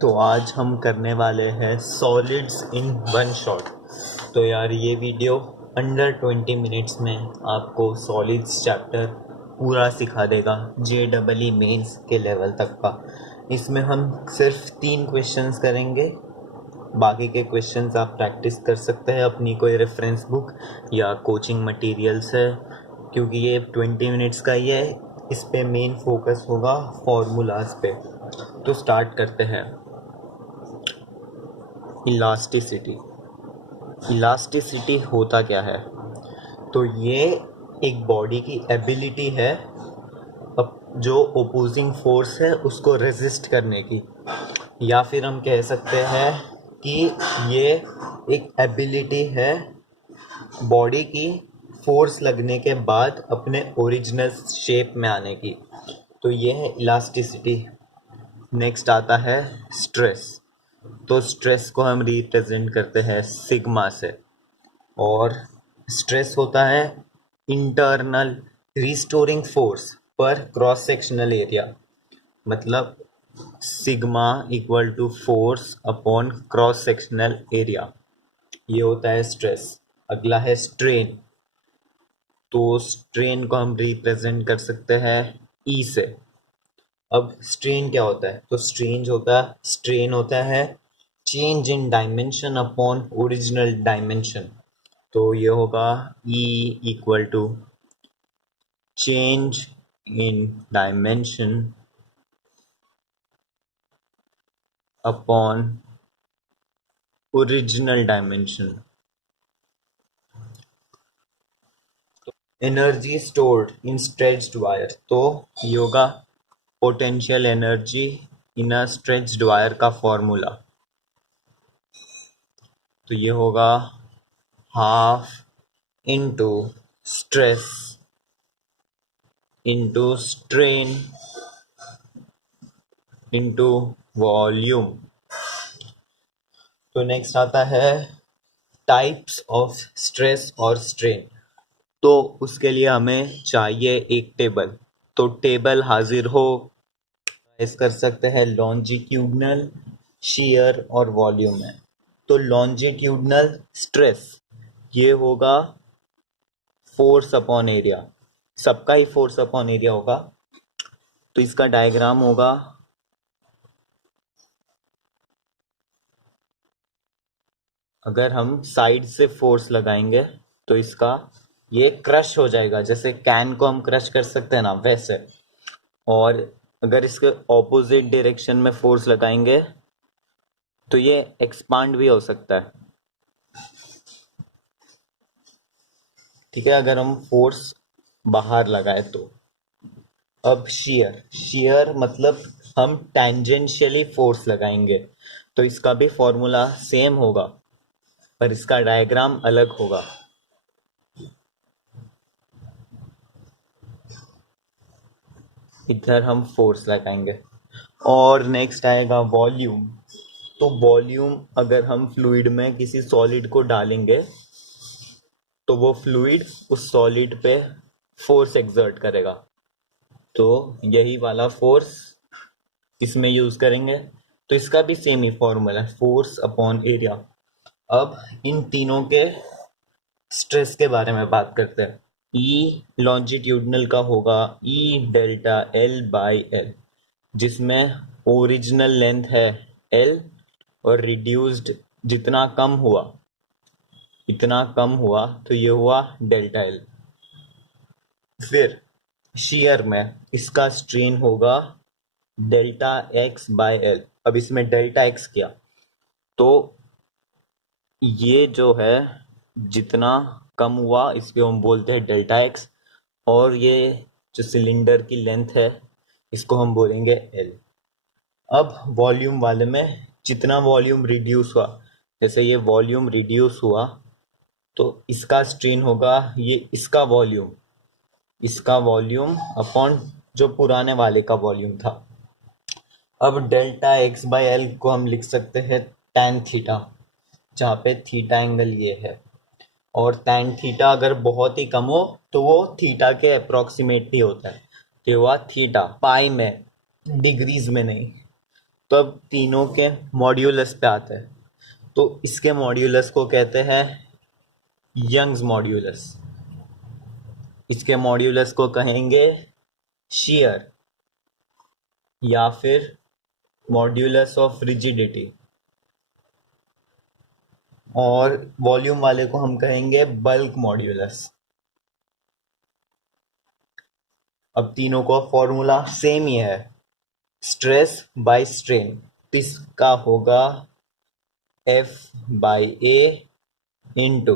तो आज हम करने वाले हैं सॉलिड्स इन वन शॉट। तो यार ये वीडियो अंडर 20 मिनट्स में आपको सॉलिड्स चैप्टर पूरा सिखा देगा, JEE मेंस के लेवल तक का। इसमें हम सिर्फ 3 क्वेश्चंस करेंगे, बाकी के क्वेश्चंस आप प्रैक्टिस कर सकते हैं अपनी कोई रेफरेंस बुक या कोचिंग मटेरियल से, क्योंकि ये 20 मिनट्स का ही है। इस पे मेन फोकस होगा फॉर्मूलाज पे। तो स्टार्ट करते हैं। इलास्टिसिटी। इलास्टिसिटी होता क्या है? तो ये एक बॉडी की एबिलिटी है जो ओपोजिंग फोर्स है उसको रेजिस्ट करने की, या फिर हम कह सकते हैं कि ये एक एबिलिटी है बॉडी की फोर्स लगने के बाद अपने ओरिजिनल शेप में आने की। तो ये है इलास्टिसिटी। नेक्स्ट आता है स्ट्रेस। तो स्ट्रेस को हम रिप्रेजेंट करते हैं सिग्मा से, और स्ट्रेस होता है इंटरनल रिस्टोरिंग फोर्स पर क्रॉस सेक्शनल एरिया, मतलब sigma equal to force upon cross sectional area, ये होता है स्ट्रेस। अगला है स्ट्रेन। तो स्ट्रेन को हम रिप्रेजेंट कर सकते हैं ई से। अब स्ट्रेन क्या होता है? तो स्ट्रेन होता है change in dimension upon original dimension. तो ये होगा E equal to change in dimension upon original dimension. Energy stored in stretched wire. तो ये होगा potential energy in a stretched wire का फॉर्मूला। तो ये होगा half into stress into strain into volume. तो नेक्स्ट आता है टाइप्स ऑफ स्ट्रेस और स्ट्रेन। तो उसके लिए हमें चाहिए एक टेबल। तो टेबल हाजिर हो, इस कर सकते हैं लॉन्जिट्यूडनल, शियर और वॉल्यूम है। तो लॉन्जिट्यूडनल स्ट्रेस ये होगा फोर्स अपॉन एरिया, सबका ही फोर्स अपॉन एरिया होगा। तो इसका डायग्राम होगा अगर हम साइड से फोर्स लगाएंगे तो इसका ये क्रश हो जाएगा, जैसे कैन को हम क्रश कर सकते हैं ना, वैसे। और अगर इसके ऑपोजिट डायरेक्शन में फोर्स लगाएंगे तो ये एक्सपांड भी हो सकता है। ठीक है, अगर हम फोर्स बाहर लगाए तो। अब शियर मतलब हम टेंजेंशियली फोर्स लगाएंगे, तो इसका भी फॉर्मूला सेम होगा पर इसका डायग्राम अलग होगा। इधर हम फोर्स लगाएंगे। और नेक्स्ट आएगा वॉल्यूम। तो वॉल्यूम अगर हम फ्लूइड में किसी सॉलिड को डालेंगे तो वो फ्लूइड उस सॉलिड पे फोर्स एक्सर्ट करेगा। तो यही वाला फोर्स इसमें यूज करेंगे। तो इसका भी सेम ही फॉर्मूला है, फोर्स अपॉन एरिया। अब इन तीनों के स्ट्रेस के बारे में बात करते हैं। ई लॉन्जिट्यूडनल का होगा ई डेल्टा एल बाई एल, जिसमें ओरिजिनल लेंथ है एल और रिड्यूस्ड जितना कम हुआ इतना कम हुआ, तो ये हुआ डेल्टा एल। फिर शियर में इसका स्ट्रेन होगा डेल्टा एक्स बाय एल। अब इसमें डेल्टा एक्स क्या? तो ये जो है जितना कम हुआ इसको हम बोलते हैं डेल्टा एक्स, और ये जो सिलेंडर की लेंथ है इसको हम बोलेंगे एल। अब वॉल्यूम वाले में जितना वॉल्यूम रिड्यूस हुआ, जैसे ये वॉल्यूम रिड्यूस हुआ तो इसका स्ट्रेन होगा ये इसका वॉल्यूम अपॉन जो पुराने वाले का वॉल्यूम था। अब डेल्टा एक्स बाई एल को हम लिख सकते हैं टैन थीटा, जहाँ पे थीटा एंगल ये है। और टैन थीटा अगर बहुत ही कम हो तो वो थीटा के अप्रोक्सीमेटली होता है, तो हुआ थीटा पाई में, डिग्रीज में नहीं। तो अब तीनों के मॉड्यूलस पे आते हैं। तो इसके मॉड्यूलस को कहते हैं यंग्स मॉड्यूलस। इसके मॉड्यूलस को कहेंगे शियर या फिर मॉड्यूलस ऑफ रिजिडिटी, और वॉल्यूम वाले को हम कहेंगे बल्क मॉड्यूलस। अब तीनों का फॉर्मूला सेम ही है, स्ट्रेस बाय स्ट्रेन। तो इसका होगा F by A into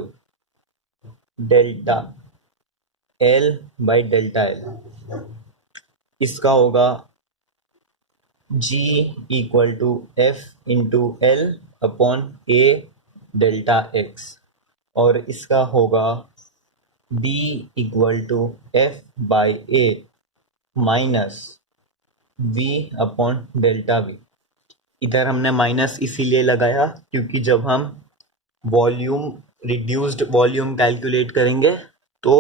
delta L by delta L। इसका होगा G equal to F into L upon A delta X, और इसका होगा B equal to F by A minus V upon delta V। इधर हमने माइनस इसीलिए लगाया क्योंकि जब हम वॉल्यूम रिड्यूस्ड वॉल्यूम कैलकुलेट करेंगे तो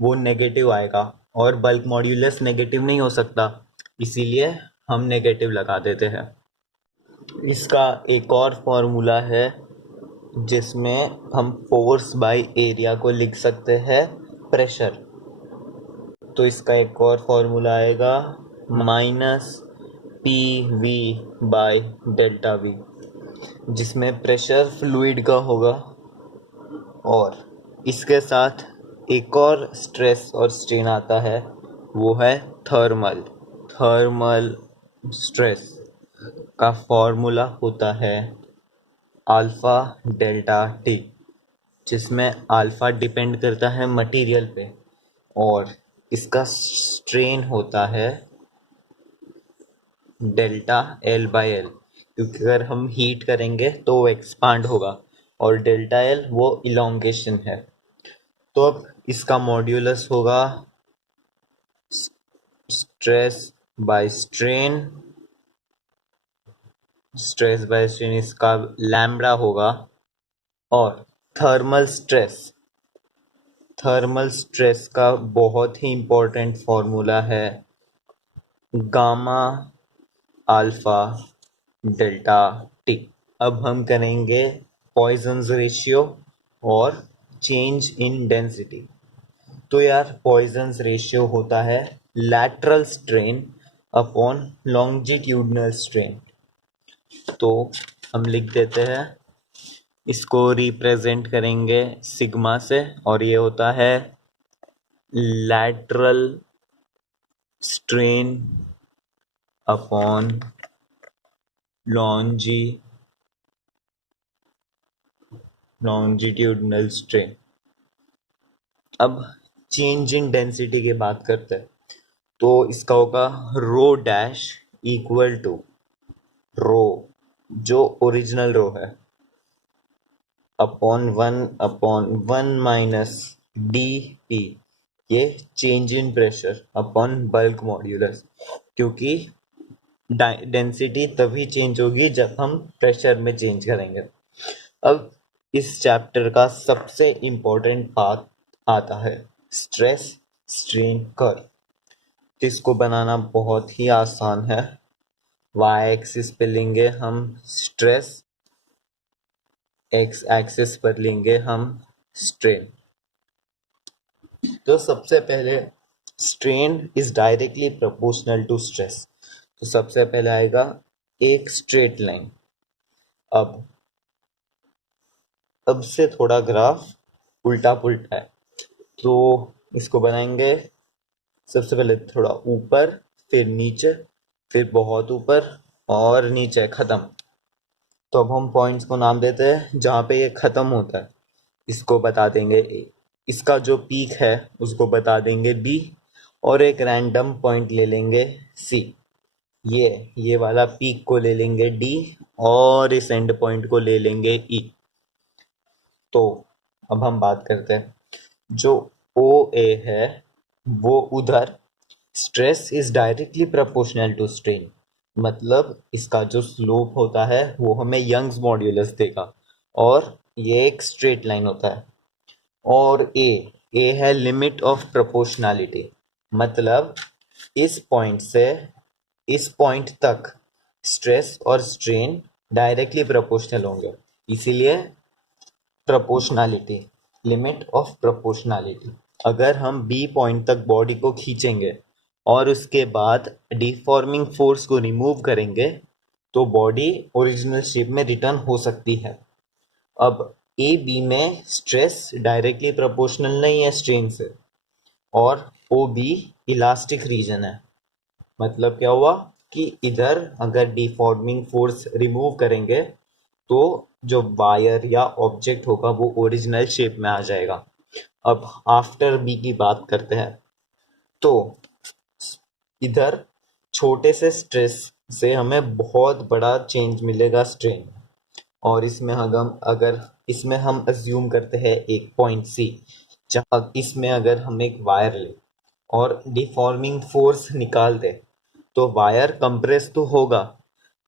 वो नेगेटिव आएगा, और बल्क मॉड्यूलस नेगेटिव नहीं हो सकता, इसीलिए हम नेगेटिव लगा देते हैं। इसका एक और फॉर्मूला है जिसमें हम फोर्स बाय एरिया को लिख सकते हैं प्रेशर। तो इसका एक और फॉर्मूला आएगा minus P V by delta we, जिसमें प्रेशर फ्लूइड का होगा, और इसके साथ एक और स्ट्रेस और स्ट्रेन आता है, वो है थर्मल। थर्मल स्ट्रेस का फॉर्मूला होता है अल्फ़ा डेल्टा टी, जिसमें अल्फ़ा डिपेंड करता है मटेरियल पे, और इसका स्ट्रेन होता है डेल्टा एल बाई एल, क्योंकि अगर हम हीट करेंगे तो वो एक्सपांड होगा, और डेल्टा एल वो इलोंगेशन है। तो अब इसका मॉड्यूलस होगा stress by strain. Stress by strain इसका लैम्बडा होगा, और थर्मल स्ट्रेस, थर्मल स्ट्रेस का बहुत ही इम्पोर्टेंट फॉर्मूला है गामा अल्फा डेल्टा टी। अब हम करेंगे पॉइजन्स रेशियो और चेंज इन डेंसिटी। तो यार पॉइजन्स रेशियो होता है lateral strain upon longitudinal strain. तो हम लिख देते हैं, इसको रिप्रेजेंट करेंगे सिग्मा से, और ये होता है lateral strain upon longitudinal strain. अब चेंज इन डेंसिटी की बात करते हैं, तो इसका होगा rho dash equal to rho, जो ओरिजिनल रो है, upon one minus D P, ये change in pressure upon bulk modulus, क्योंकि डेंसिटी तभी चेंज होगी जब हम प्रेशर में चेंज करेंगे। अब इस चैप्टर का सबसे इम्पोर्टेंट पार्ट आता है स्ट्रेस स्ट्रेन कर्व। इसको बनाना बहुत ही आसान है। वाई एक्सिस पे लेंगे हम स्ट्रेस, एक्स एक्सिस पर लेंगे हम स्ट्रेन। तो सबसे पहले strain is directly proportional to stress, तो सबसे पहले आएगा एक स्ट्रेट लाइन। अब से थोड़ा ग्राफ उल्टा पुल्टा है, तो इसको बनाएंगे सबसे पहले थोड़ा ऊपर, फिर नीचे, फिर बहुत ऊपर, और नीचे खत्म। तो अब हम पॉइंट्स को नाम देते हैं जहाँ पे ये खत्म होता है, इसको बता देंगे ए। इसका जो पीक है उसको बता देंगे बी, और एक रैंडम पॉइंट ले लेंगे सी। ये वाला पीक को ले लेंगे डी, और इस एंड पॉइंट को ले लेंगे ई। तो अब हम बात करते हैं, जो ओ ए है वो उधर stress is directly proportional to strain, मतलब इसका जो स्लोप होता है वो हमें यंग्स मॉड्यूलस देगा, और ये एक स्ट्रेट लाइन होता है। और ए है लिमिट ऑफ प्रोपोर्शनैलिटी, मतलब इस पॉइंट से इस पॉइंट तक स्ट्रेस और स्ट्रेन डायरेक्टली प्रोपोर्शनल होंगे, इसीलिए प्रोपोर्शनैलिटी, लिमिट ऑफ प्रोपोर्शनैलिटी। अगर हम बी पॉइंट तक बॉडी को खींचेंगे और उसके बाद डिफॉर्मिंग फोर्स को रिमूव करेंगे तो बॉडी ओरिजिनल शेप में रिटर्न हो सकती है। अब ए बी में स्ट्रेस डायरेक्टली प्रोपोर्शनल नहीं है स्ट्रेन से, और ओ बी इलास्टिक रीजन है। मतलब क्या हुआ कि इधर अगर डिफॉर्मिंग फोर्स रिमूव करेंगे तो जो वायर या ऑब्जेक्ट होगा वो ओरिजिनल शेप में आ जाएगा। अब आफ्टर बी की बात करते हैं। तो इधर छोटे से स्ट्रेस से हमें बहुत बड़ा चेंज मिलेगा स्ट्रेन, और इसमें अगर इसमें हम अज्यूम करते हैं एक पॉइंट सी, जहाँ इसमें अगर हम एक वायर ले और डिफॉर्मिंग फोर्स निकाल दे तो वायर कंप्रेस तो होगा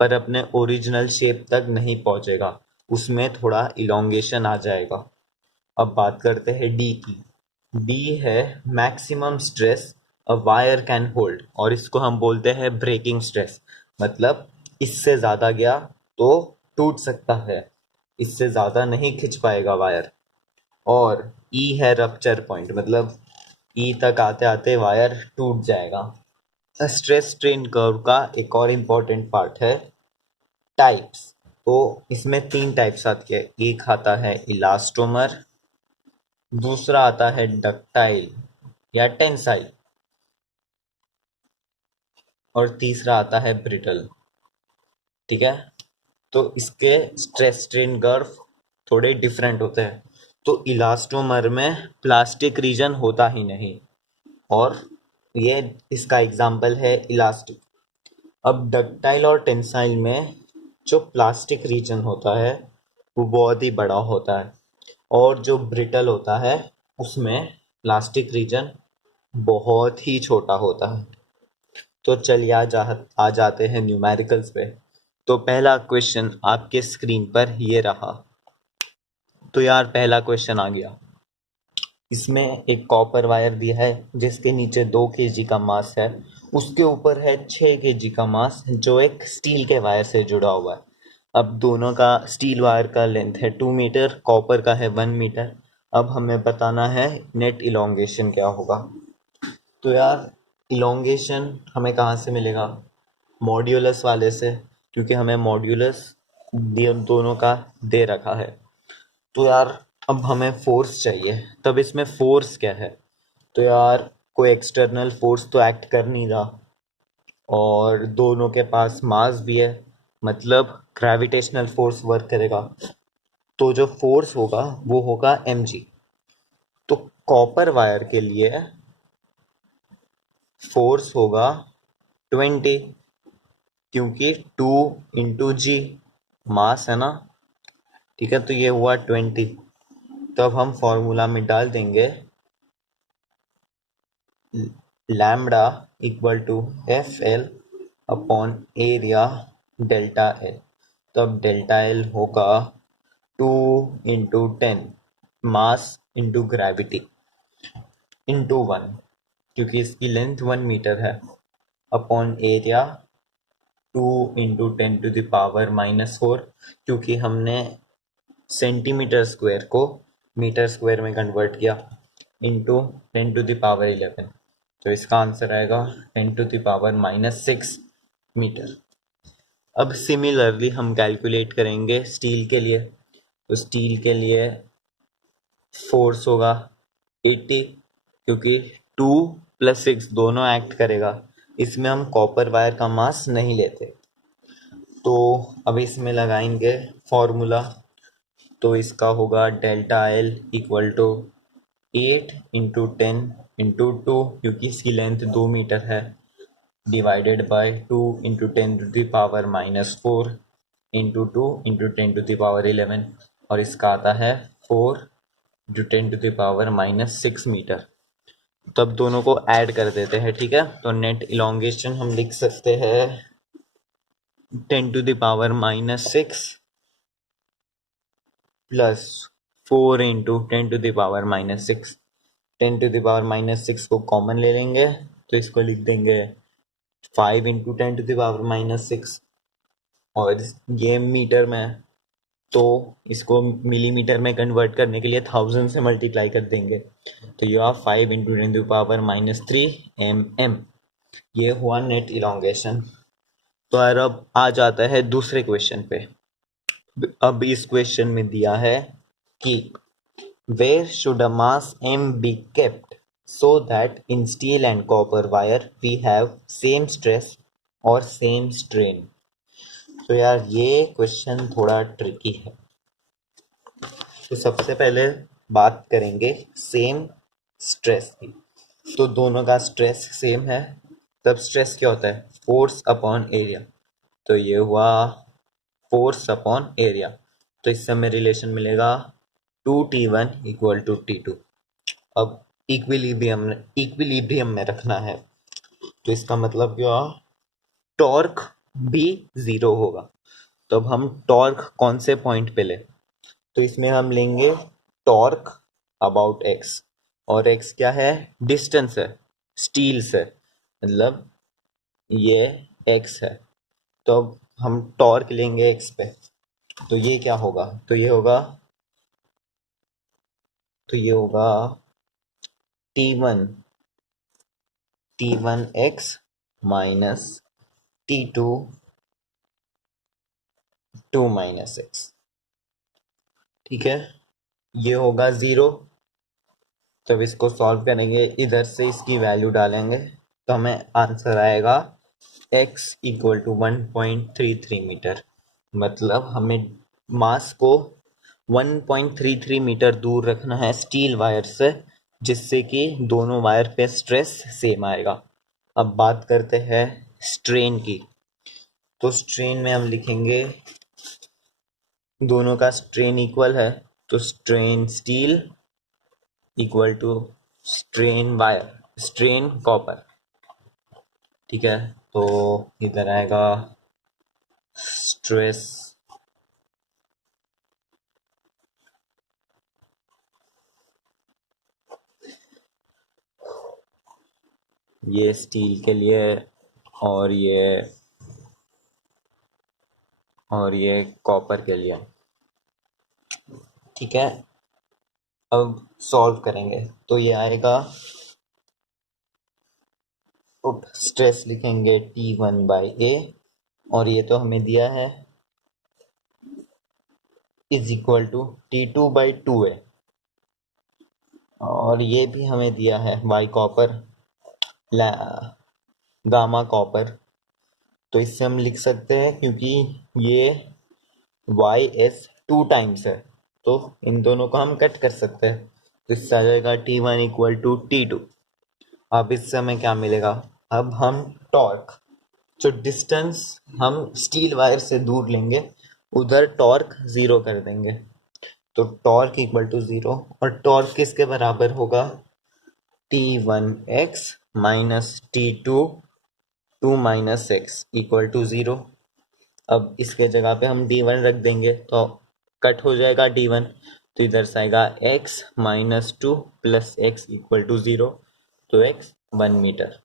पर अपने ओरिजिनल शेप तक नहीं पहुंचेगा, उसमें थोड़ा इलोंगेशन आ जाएगा। अब बात करते हैं डी की। डी है maximum stress a wire can hold, और इसको हम बोलते हैं ब्रेकिंग स्ट्रेस। मतलब इससे ज़्यादा गया तो टूट सकता है, इससे ज़्यादा नहीं खिंच पाएगा वायर। और ई है रप्चर पॉइंट, मतलब ई तक आते आते वायर टूट जाएगा। स्ट्रेस स्ट्रेन कर्व का एक और इम्पॉर्टेंट पार्ट है टाइप्स। तो इसमें 3 टाइप्स आती है। एक आता है इलास्टोमर, दूसरा आता है डक्टाइल या टेंसाइल, और तीसरा आता है ब्रिटल। ठीक है, तो इसके स्ट्रेस स्ट्रेन कर्व थोड़े डिफरेंट होते हैं। तो इलास्टोमर में प्लास्टिक रीजन होता ही नहीं, और ये इसका एग्जाम्पल है इलास्टिक। अब डक्टाइल और टेंसाइल में जो प्लास्टिक रीजन होता है वो बहुत ही बड़ा होता है, और जो ब्रिटल होता है उसमें प्लास्टिक रीजन बहुत ही छोटा होता है। तो चलिए आ जाते हैं न्यूमेरिकल्स पे। तो पहला क्वेश्चन आपके स्क्रीन पर ये रहा। तो यार पहला क्वेश्चन आ गया। इसमें एक कॉपर वायर दिया है जिसके नीचे 2 kg का मास है, उसके ऊपर है 6 kg का मास जो एक स्टील के वायर से जुड़ा हुआ है। अब दोनों का स्टील वायर का लेंथ है 2 मीटर, कॉपर का है 1 मीटर। अब हमें बताना है नेट इलोंगेशन क्या होगा। तो यार इलोंगेशन हमें कहाँ से मिलेगा? मॉड्यूलस वाले से, क्योंकि हमें मॉड्यूलस दोनों का दे रखा है। तो यार अब हमें फोर्स चाहिए, तब इसमें फोर्स क्या है? तो यार कोई एक्सटर्नल फोर्स तो एक्ट कर नहीं रहा, और दोनों के पास मास भी है, मतलब ग्रेविटेशनल फोर्स वर्क करेगा। तो जो फोर्स होगा वो होगा mg। तो कॉपर वायर के लिए फोर्स होगा 20, क्योंकि 2 × g मास है ना। ठीक है, तो ये हुआ 20। तो अब हम फॉर्मूला में डाल देंगे lambda equal to F L upon area delta L. तो अब डेल्टा एल होगा 2 × 10 मास इंटू ग्रेविटी इंटू 1, क्योंकि इसकी लेंथ 1 मीटर है, अपॉन एरिया 2 × 10⁻⁻⁴, क्योंकि हमने सेंटीमीटर स्क्वायर को मीटर स्क्वायर में कन्वर्ट किया, इंटू 10⁻11। तो इसका आंसर आएगा 10⁻⁻6 मीटर। अब सिमिलरली हम कैलकुलेट करेंगे स्टील के लिए। तो स्टील के लिए फोर्स होगा 80, क्योंकि 2 + 6 दोनों एक्ट करेगा। इसमें हम कॉपर वायर का मास नहीं लेते। तो अब इसमें लगाएंगे फॉर्मूला। तो इसका होगा डेल्टा एल इक्वल टू 8 × 10 × 2, क्योंकि इसकी लेंथ 2 मीटर है, डिवाइडेड बाय 2 × 10⁻⁻⁴ इंटू 2 × 10⁻11, और इसका आता है 4 × 10⁻⁻6 मीटर। तो अब दोनों को ऐड कर देते हैं। ठीक है, तो नेट इलोंगेशन हम लिख सकते हैं 10⁻⁻6 प्लस 4 × 10⁻⁻6। 10⁻⁻6 को कॉमन ले लेंगे तो इसको लिख देंगे 5 × 10⁻⁻6, और ये मीटर में है, तो इसको मिलीमीटर में कन्वर्ट करने के लिए 1000 से मल्टीप्लाई कर देंगे, तो ये हुआ 5 × 10⁻³ ये हुआ नेट इलोंगेशन। तो यार अब आ जाता है दूसरे क्वेश्चन पे। अब इस क्वेश्चन में दिया है कि where should a mass m be kept so that in steel and copper wire we have same stress और same strain। तो यार ये क्वेश्चन थोड़ा ट्रिकी है। तो सबसे पहले बात करेंगे सेम स्ट्रेस की। तो दोनों का स्ट्रेस सेम है, तब स्ट्रेस क्या होता है? Force upon area. तो ये हुआ फोर्स अपॉन एरिया, तो इससे हमें रिलेशन मिलेगा 2T1 = T2। अब इक्विलिब्रियम में रखना है, तो इसका मतलब क्या? टॉर्क भी जीरो होगा। तो अब हम टॉर्क कौन से पॉइंट पे ले? तो इसमें हम लेंगे टॉर्क अबाउट एक्स, और एक्स क्या है? डिस्टेंस है स्टील से, मतलब ये एक्स है। तो अब हम टॉर्क लेंगे एक्स पे, तो ये क्या होगा? तो ये होगा T1 T1x minus T2 2 - x। ठीक है, ये होगा 0। जब इसको सॉल्व करेंगे, इधर से इसकी वैल्यू डालेंगे, तो हमें आंसर आएगा x = 1.33 मीटर। मतलब हमें मास को 1.33 मीटर दूर रखना है स्टील वायर से, जिससे कि दोनों वायर पे स्ट्रेस सेम आएगा। अब बात करते हैं स्ट्रेन की। तो स्ट्रेन में हम लिखेंगे, दोनों का स्ट्रेन इक्वल है, तो strain steel equal to strain copper. ठीक है, तो इधर आएगा स्ट्रेस ये स्टील के लिए, और ये कॉपर के लिए। ठीक है, अब सॉल्व करेंगे, तो ये आएगा, स्ट्रेस लिखेंगे T1/A, और ये तो हमें दिया है = T2/2A, और ये भी हमें दिया है Y कॉपर गामा कॉपर। तो इससे हम लिख सकते हैं, क्योंकि ये YS 2 टाइम्स है, तो इन दोनों को हम कट कर सकते हैं, तो इससे आ जाएगा T1 = T2। अब इससे हमें क्या मिलेगा? अब हम टॉर्क, जो डिस्टेंस हम स्टील वायर से दूर लेंगे, उधर टॉर्क जीरो कर देंगे, तो टॉर्क = 0। और टॉर्क किसके बराबर होगा? T1x minus T2 2 - x = 0। अब इसके जगह पे हम D1 रख देंगे, तो कट हो जाएगा D1, तो इधर से आएगा x - 2 + x = 0, तो x 1 मीटर।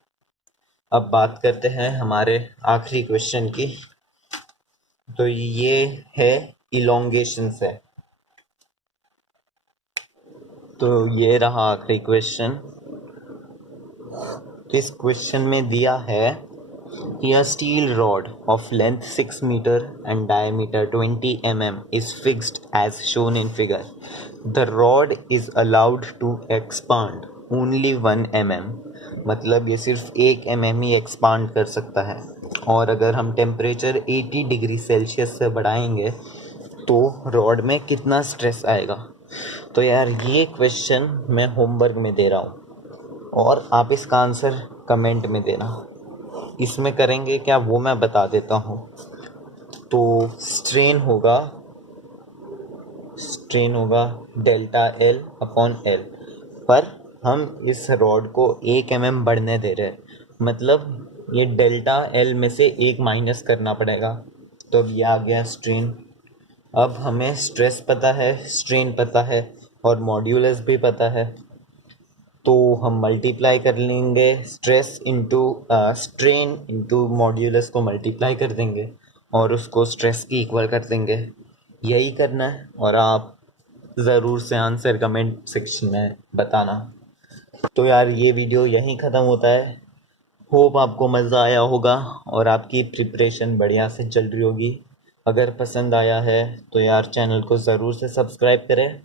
अब बात करते हैं हमारे आखिरी क्वेश्चन की। तो ये है इलोंगेशन से। तो ये रहा आखिरी क्वेश्चन। तो इस क्वेश्चन में दिया है कि a steel rod of length 6 meter and diameter 20 mm is fixed as shown in figure. The rod is allowed to expand only 1 mm, मतलब ये सिर्फ 1 mm ही एक्सपांड कर सकता है, और अगर हम टेम्परेचर 80 डिग्री सेल्सियस से बढ़ाएंगे तो रॉड में कितना स्ट्रेस आएगा। तो यार ये क्वेश्चन मैं होमवर्क में दे रहा हूँ, और आप इसका आंसर कमेंट में देना। इसमें करेंगे क्या वो मैं बता देता हूँ। तो स्ट्रेन होगा ΔL/L, पर हम इस रॉड को 1 mm बढ़ने दे रहे हैं, मतलब ये ΔL में से 1 माइनस करना पड़ेगा, तो अब ये आ गया स्ट्रेन। अब हमें स्ट्रेस पता है, स्ट्रेन पता है, और मॉड्यूलस भी पता है, तो हम मल्टीप्लाई कर लेंगे स्ट्रेन इंटू मॉड्यूलस को मल्टीप्लाई कर देंगे, और उसको स्ट्रेस की इक्वल कर देंगे। यही करना है और आप ज़रूर से आंसर कमेंट सेक्शन में बताना। तो यार ये वीडियो यहीं ख़त्म होता है। होप आपको मज़ा आया होगा और आपकी प्रिपरेशन बढ़िया से चल रही होगी। अगर पसंद आया है तो यार चैनल को ज़रूर से सब्सक्राइब करें